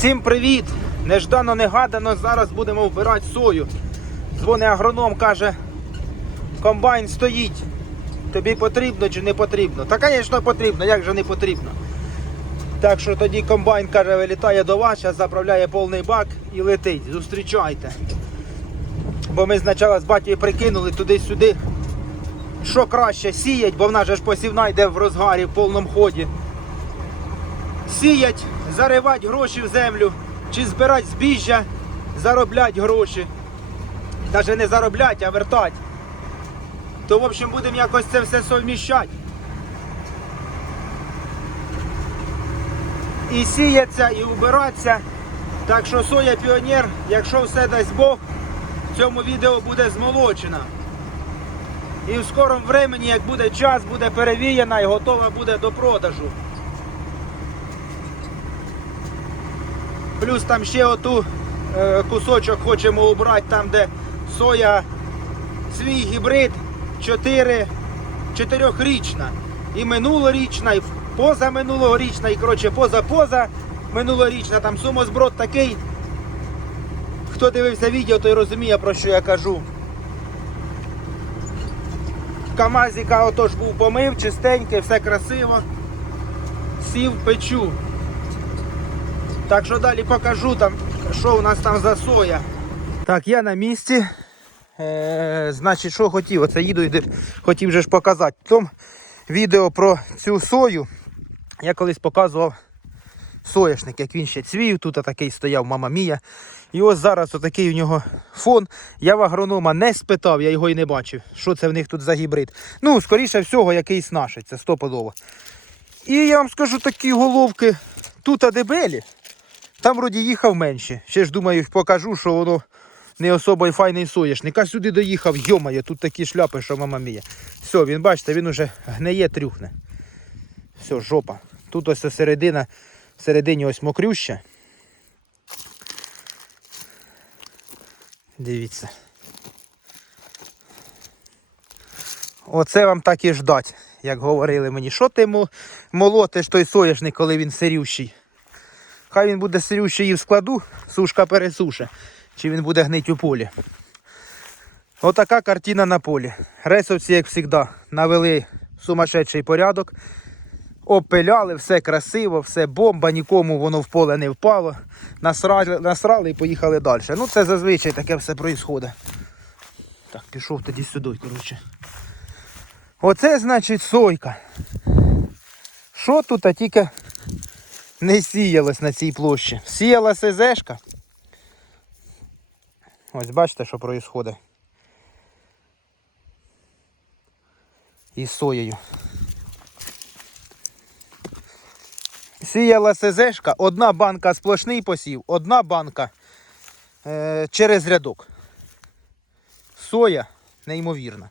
Всім привіт! Неждано негадано зараз будемо вбирати сою. Дзвони агроном, каже, комбайн стоїть. Тобі потрібно чи не потрібно? Та, звісно, потрібно, як же не потрібно. Так що тоді комбайн каже, вилітає до вас, зараз заправляє повний бак і летить. Зустрічайте. Бо ми спочатку з батькою прикинули туди-сюди. Що краще сіять, бо в нас ж посівна йде в розгарі в повному ході. Сіять, заривати гроші в землю, чи збирати збіжжя, заробляти гроші. Навіть не заробляти, а вертати. То, в общем, будемо якось це все совміщати. І сіяться, і убиратися. Так що соя піонер, якщо все дасть Бог, в цьому відео буде змолочена. І в скорому времені, як буде час, буде перевіяна і готова буде до продажу. Плюс там ще оту е, кусочок хочемо убрати, там де соя свій гібрид 4, 4-річна. І минулорічна, і позаминулорічна, і коротше поза-поза минулорічна. Там сумозброд такий. Хто дивився відео, той розуміє, про що я кажу. Камазіка отож був помив, чистенький, все красиво. Сів печу. Так що далі покажу там, що у нас там за соя. Так, я на місці. Е, значить, що хотів? Оце їду і хотів же ж показати. В відео про цю сою я колись показував соняшник, як він ще цвів, тут такий стояв мама мія. І ось зараз отакий у нього фон. Я в агронома не спитав, я його і не бачив, що це в них тут за гібрид. Ну, скоріше всього, якийсь наший, це стопудово. І я вам скажу такі головки тут дебелі. Там вроді їхав менше. Ще ж думаю, покажу, що воно не особо файний соняшник. А сюди доїхав, йомає, тут такі шляпи, що мама мія. Все, він бачите, він уже гниє, трюхне. Все, жопа. Тут ось середина, всередині ось мокрюща. Дивіться. Оце вам так і ждать, як говорили мені. Що ти молотиш той соняшник, коли він сирющий? Хай він буде сирющий і в складу, сушка пересуше, чи він буде гнить у полі. Отака картина на полі. Ресовці, як завжди, навели сумасшедший порядок. Обпиляли, все красиво, все бомба, нікому воно в поле не впало. Насрали, насрали і поїхали далі. Ну це зазвичай таке все відбувається. Так, пішов тоді сюди, коротше. Оце значить сойка. Що тут а тільки не сіялось на цій площі? Сіяла СЗшка. Ось бачите, що відбувається. Із соєю. Сіяла СЗшка, одна банка сплошний посів, одна банка е, через рядок. Соя неймовірна.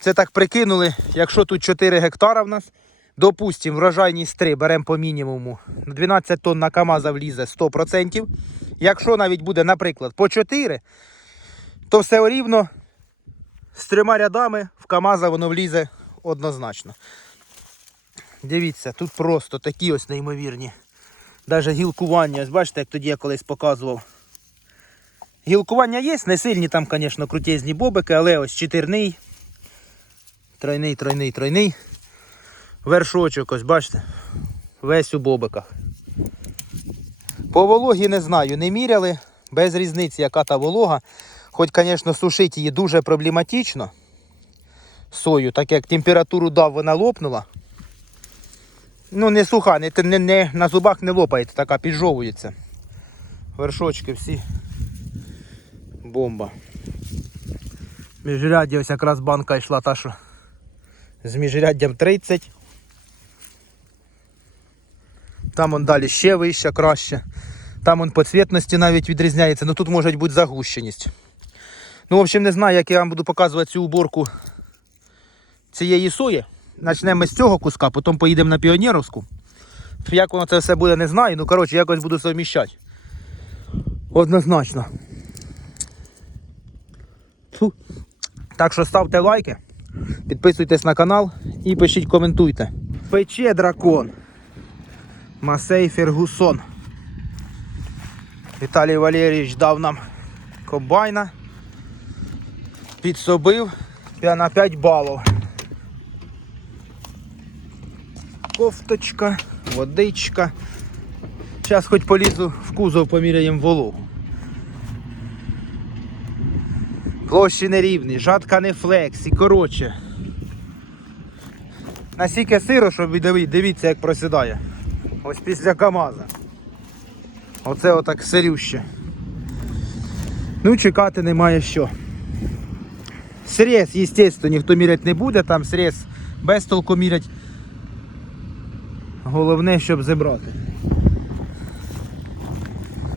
Це так прикинули, якщо тут 4 гектара в нас, допустимо, врожайність 3 беремо по мінімуму. 12 тонн на КАМАЗа влізе 100%. Якщо навіть буде, наприклад, по 4, то все рівно з трьома рядами в КАМАЗа воно влізе однозначно. Дивіться, тут просто такі ось неймовірні. Навіть гілкування, ось бачите, як тоді я колись показував. Гілкування є, не сильні там, звісно, крутезні бобики, але ось чотирний. Тройний, тройний, тройний. Вершочок, ось бачите, весь у бобиках. По вологі не знаю, не міряли, без різниці, яка та волога. Хоч, звісно, сушити її дуже проблематично. Сою, так як температуру дав, вона лопнула. Ну, не суха, не, не, не, на зубах не лопається, така піджовується. Вершочки всі. Бомба. Міжрядді ось якраз банка йшла та, що з міжряддям 30. Там он далі ще вище, краще. Там он по цвітності навіть відрізняється, ну тут може бути загущеність. Ну, в общем, не знаю, як я вам буду показувати цю уборку цієї сої. Почнемо з цього куска, потім поїдемо на Піонерівську. Як воно це все буде, не знаю. Ну, коротше, якось буду совміщати. Однозначно. Фу. Так що ставте лайки, підписуйтесь на канал і пишіть, коментуйте. Пече дракон. Масей Фергусон. Віталій Валерійович дав нам комбайна. Підсобив на 5 балів. Кофточка, водичка. Зараз хоч полізу в кузов, поміряємо вологу. Площі нерівні, жатка не флекс і коротше. Настільки сиро, що дивіться, як просідає. Ось після КАМАЗа. Оце отак сирюще. Ну, чекати немає що. Срез, звісно, ніхто міряти не буде, там срез без толку мірять. Головне, щоб зібрати.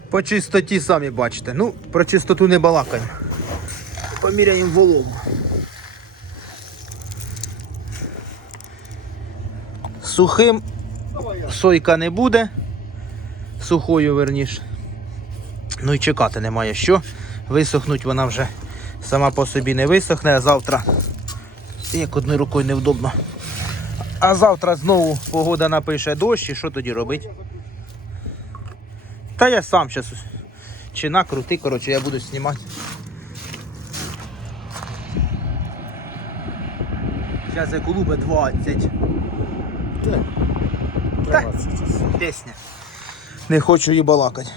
По чистоті самі бачите. Ну, про чистоту не балакаємо. Поміряємо вологу. Сухим сойка не буде. Сухою верніш. Ну і чекати немає що. Висохнуть вона вже сама по собі не висохне, а завтра. Як одною рукою невдобно. А завтра знову погода напише дощ і що тоді робити? Та я сам зараз чи накрути, коротше, я буду знімати. Зараз як голубе 20. Та, пісня. Не хочу її балакати.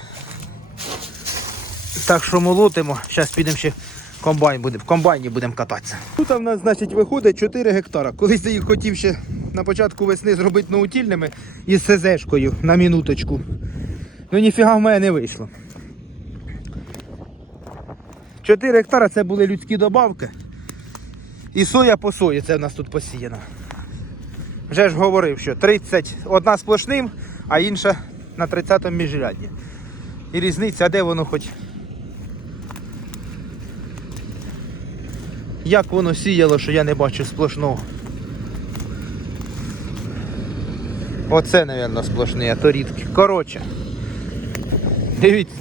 Так що молотимо. Зараз підемо ще комбайн буде. В комбайні будемо кататися. Тут в нас, значить, виходить 4 гектара. Колись я їх хотів ще на початку весни зробити наутільними із СЗшкою на минуточку. Ну ніфіга в мене не вийшло. 4 гектара це були людські добавки. І соя по сої, це в нас тут посіяно. Вже ж говорив, що 30 одна сплошним, а інша на 30-му міжрядді. І різниця, де воно хоч. Як воно сіяло, що я не бачу сплошного. Оце, мабуть, сплошний, а то рідкі. Коротше. Дивіться.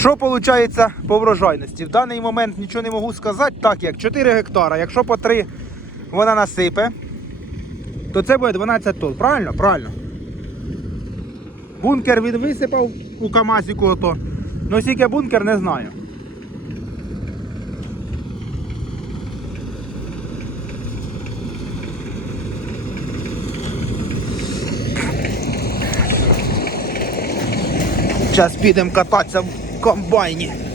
Що виходить по врожайності? В даний момент нічого не можу сказати, так як 4 гектара, якщо по 3 вона насипе, то це буде 12 тонн. Правильно? Правильно. Бункер він висипав у Камазіку ото. Ну скільки бункер не знаю. Зараз підемо кататися комбайні.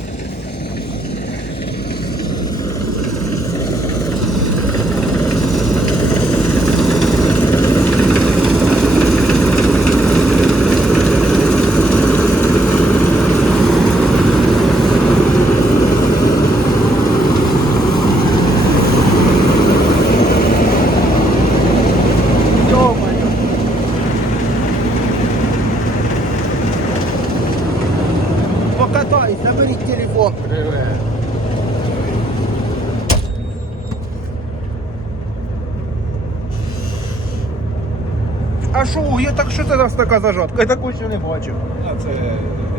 А що, я так що це за нас така зажатка? Я такої ще не бачив. А це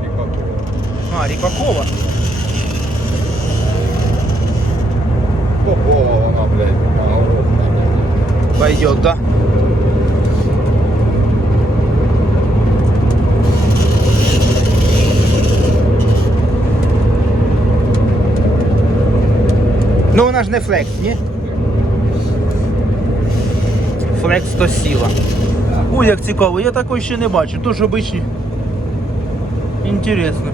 ріпакова. А, Ріпакова. Попова вона, блядь, огородна. Пойдет, да? Ну вона ж не флекс, ні? Флекс то сіла. Ой, як цікаво, я такої ще не бачу, тож обичні. Інтересно.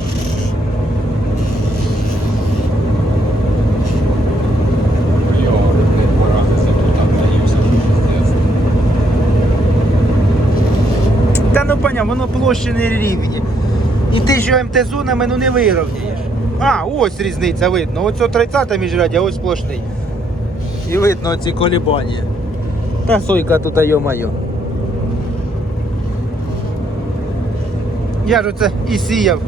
Та ну поняв, воно площі не рівні. І ти що МТ-зонами ну не вирівняєш. А, ось різниця видно. Ось 30 міжрядя, ось сплошний. І видно ці колібання. Та сойка тут, йо-моє. Я ж оце і сіяв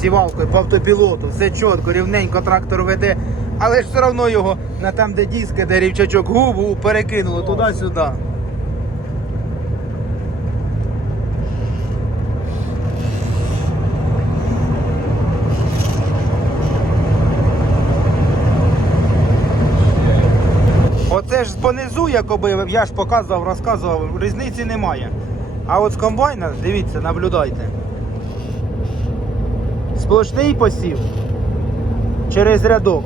сівалкою по автопілоту, все чітко, рівненько трактор веде, але ж все одно його на там, де диски, де рівчачок губу, перекинуло туди-сюди. Оце це ж понизу, якоби я ж показував, розказував, різниці немає. А от з комбайна, дивіться, наблюдайте. Сплошний посів через рядок.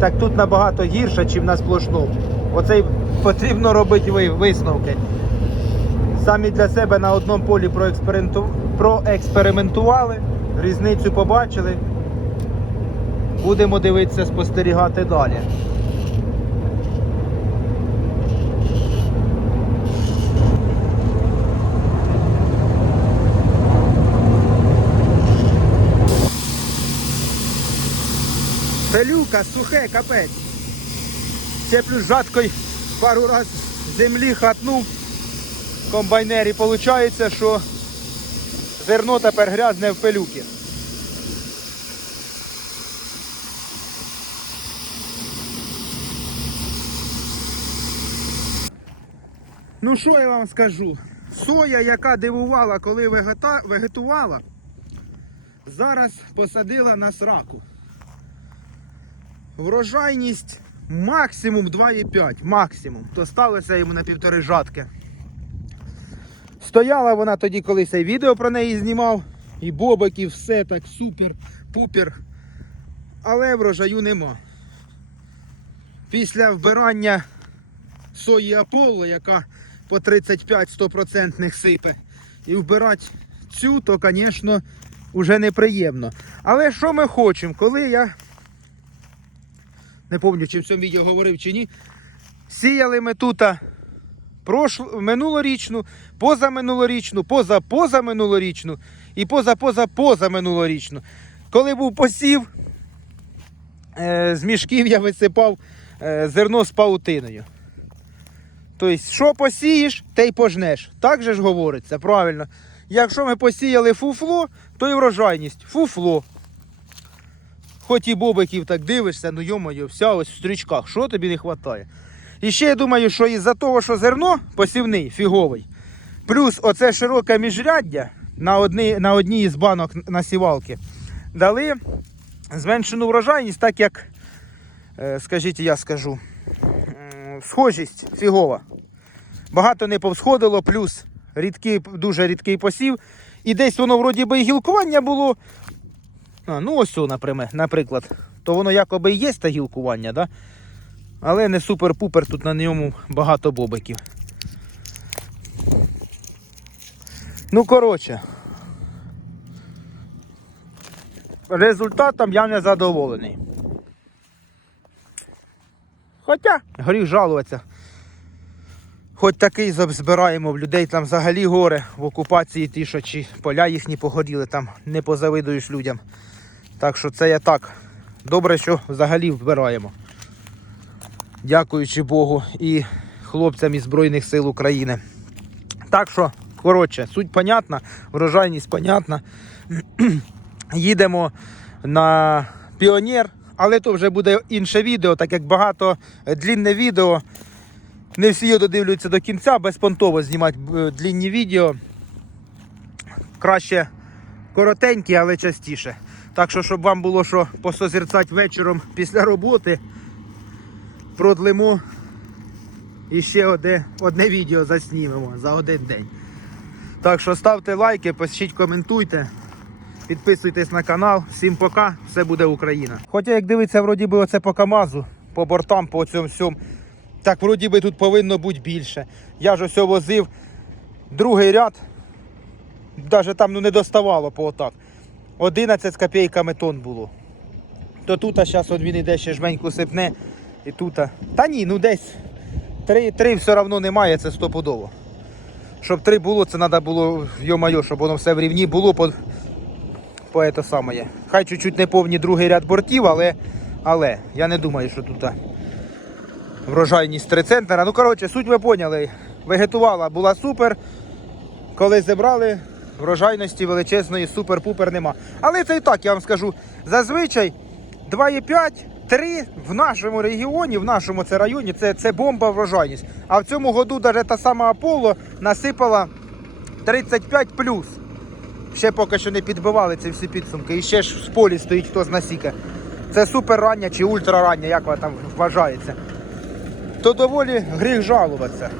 Так тут набагато гірше, ніж на сплошному. Оце потрібно робити висновки. Самі для себе на одному полі проекспериментували, різницю побачили. Будемо дивитися, спостерігати далі. Пилюка, сухе, капець. Ще плюс жаткою пару раз землі хатнув комбайнері. Получається, що зерно тепер грязне в пилюки. Ну що я вам скажу? Соя, яка дивувала, коли вегетувала, зараз посадила на сраку. Врожайність максимум 2,5. Максимум. То сталося йому на півтори жатки. Стояла вона тоді, колись я відео про неї знімав. І бобик, і все так супер, пупер. Але врожаю нема. Після вбирання сої Аполло, яка по 35-100% сипе, і вбирати цю, то, звісно, вже неприємно. Але що ми хочемо, коли я не пам'ятаю, чи в цьому відео говорив чи ні. Сіяли ми тут минулорічну, позаминулорічну, поза-позаминулорічну і поза-поза-позаминулорічну. Коли був посів, е, з мішків я висипав е, зерно з паутиною. Тобто, що посієш, те й пожнеш. Так же ж говориться, правильно. Якщо ми посіяли фуфло, то і врожайність. Фуфло. Хоч і бобиків так дивишся, ну йомою, вся ось в стрічках, що тобі не вистачає? І ще я думаю, що із-за того, що зерно посівний, фіговий, плюс оце широке міжряддя на одній, на одній із банок насівалки, дали зменшену врожайність, так як, е, скажіть, я скажу, схожість фігова. Багато не повсходило, плюс рідкий, дуже рідкий посів. І десь воно вроді би і гілкування було, ну ось, о, наприклад. То воно якоби і є те гілкування, да? але не супер-пупер, тут на ньому багато бобиків. Ну, коротше. Результатом я не задоволений. Хоча, гріх жалуватися. Хоч такий збираємо в людей там взагалі горе в окупації ті, що чи поля їхні погоріли, там не позавидуєш людям. Так що це я так. Добре, що взагалі вбираємо. Дякуючи Богу і хлопцям із Збройних сил України. Так що, коротше, суть понятна, врожайність понятна. Їдемо на піонер, але то вже буде інше відео, так як багато е, длінне відео. Не всі його додивлюються до кінця, безпонтово знімати е, длінні відео. Краще коротенькі, але частіше. Так що, щоб вам було що посозерцати вечором після роботи, продлимо і ще одне, одне відео заснімемо за один день. Так що ставте лайки, пишіть, коментуйте, підписуйтесь на канал. Всім пока, все буде Україна. Хоча, як дивиться, вроді би оце по КАМАЗу, по бортам, по цьому всьому. Так, вроді би тут повинно бути більше. Я ж ось возив другий ряд, навіть там ну, не доставало по отак. 11 з копійками тонн було. То тут, зараз він іде ще жменьку сипне. І тут. Та ні, ну десь три, три все одно немає, це стопудово. Щоб три було, це треба було, йо-майо, щоб воно все в рівні було по, по ето саме. Хай чуть-чуть не повні другий ряд бортів, але, але я не думаю, що тут. врожайність 3 центнера. Ну, коротше, суть ви поняли. Вегетувала була супер. Коли зібрали, врожайності величезної супер-пупер нема. Але це і так, я вам скажу. Зазвичай 2,5, 3 в нашому регіоні, в нашому це районі, це, це бомба врожайність. А в цьому году навіть та сама Аполло насипала 35 плюс. Ще поки що не підбивали ці всі підсумки. І ще ж в полі стоїть хто з насіка. Це супер рання чи ультра рання, як вона там вважається. то доволі гріх жалуватися.